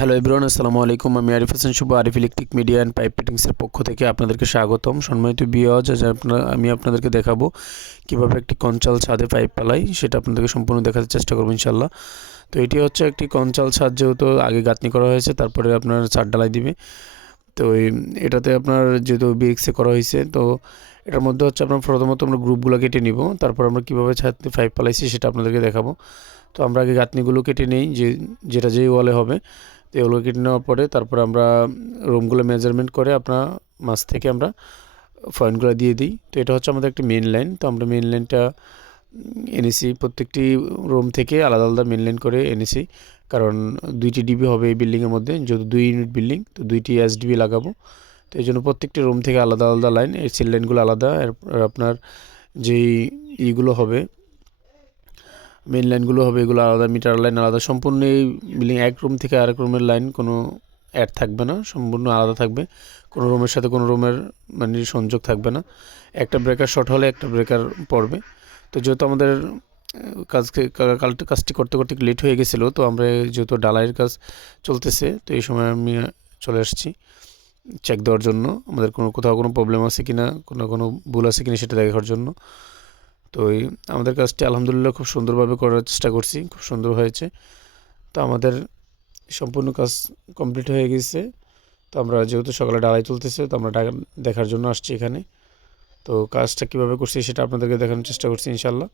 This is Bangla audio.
হ্যালো এভরিওয়ান, আসসালামু আলাইকুম। আমি Arif Hasan Shuvo, Arif electric media and pipe ফিটিংসের পক্ষ থেকে আপনাদেরকে স্বাগতম। সম্মানিত বিয়জ আজ আপনার, আমি আপনাদেরকে দেখাবো কীভাবে একটি কঞ্চাল ছাদে পাইপ পালাই, সেটা আপনাদেরকে সম্পূর্ণ দেখাতে চেষ্টা করব ইনশাল্লাহ তো এটি হচ্ছে একটি কঞ্চাল ছাদ, যেহেতু আগে গাঁথনি করা হয়েছে, তারপরে আপনার ছাদ ডালাই দিবে। তো এটাতে আপনার যেহেতু বিএক্সে করা হয়েছে, তো এটার মধ্যে হচ্ছে আপনার প্রথমত আমরা গ্রুপগুলো কেটে নিব, তারপর আমরা কীভাবে ছাদ ফাইভ পালাইছি সেটা আপনাদেরকে দেখাবো। তো আমরা আগে গাঁথনিগুলো কেটে নিই, যে, যেটা যেই ওয়ালে হবে, তো এগুলো কেটে নেওয়ার পরে তারপর আমরা রুমগুলো মেজারমেন্ট করে আপনার মাছ থেকে আমরা পয়েন্টগুলো দিয়ে দিই। তো এটা হচ্ছে আমাদের একটি মেন লাইন তো আমরা মেন লাইনটা এনেছি প্রত্যেকটি রুম থেকে আলাদা আলাদা মেন লাইন করে এনেছি কারণ দুইটি ডিবি হবে এই বিল্ডিংয়ের মধ্যে, যেহেতু দুই ইউনিট বিল্ডিং তো দুইটি এসডিবি লাগাবো। তো এই জন্য প্রত্যেকটি রুম থেকে আলাদা আলাদা লাইন এই সিল লাইনগুলো আলাদা আপনার যেই ইগুলো হবে মেন লাইনগুলো হবে, এগুলো আলাদা মিটার লাইন আলাদা, সম্পূর্ণ এই বিল্ডিং এক রুম থেকে আরেক রুমের লাইন কোনো অ্যাড থাকবে না, সম্পূর্ণ আলাদা থাকবে। কোনো রুমের সাথে কোনো রুমের মানে সংযোগ থাকবে না। একটা ব্রেকার শর্ট হলে একটা ব্রেকার পড়বে। তো যেহেতু আমাদের কাজকে কাজটি করতে করতে লেট হয়ে গেছিল, তো আমরা যেহেতু ডালাইয়ের কাজ চলতেছে, তো এই সময় আমি চলে আসছি চেক দেওয়ার জন্য। আমাদের কোনো, কোথাও কোনো প্রবলেম আছে কি না কোনো কোনো ভুল আছে কি না সেটা দেখার জন্য। তো এই আমাদের কাজটি আলহামদুলিল্লাহ খুব সুন্দরভাবে করার চেষ্টা করছি, খুব সুন্দর হয়েছে। তো আমাদের সম্পূর্ণ কাজ কমপ্লিট হয়ে গেছে। তো আমরা যেহেতু সকালে ডালাই তুলতেছে, তো আমরা দেখার জন্য আসছি এখানে। তো কাজটা কীভাবে করছি সেটা আপনাদেরকে দেখানোর চেষ্টা করছি ইনশাল্লাহ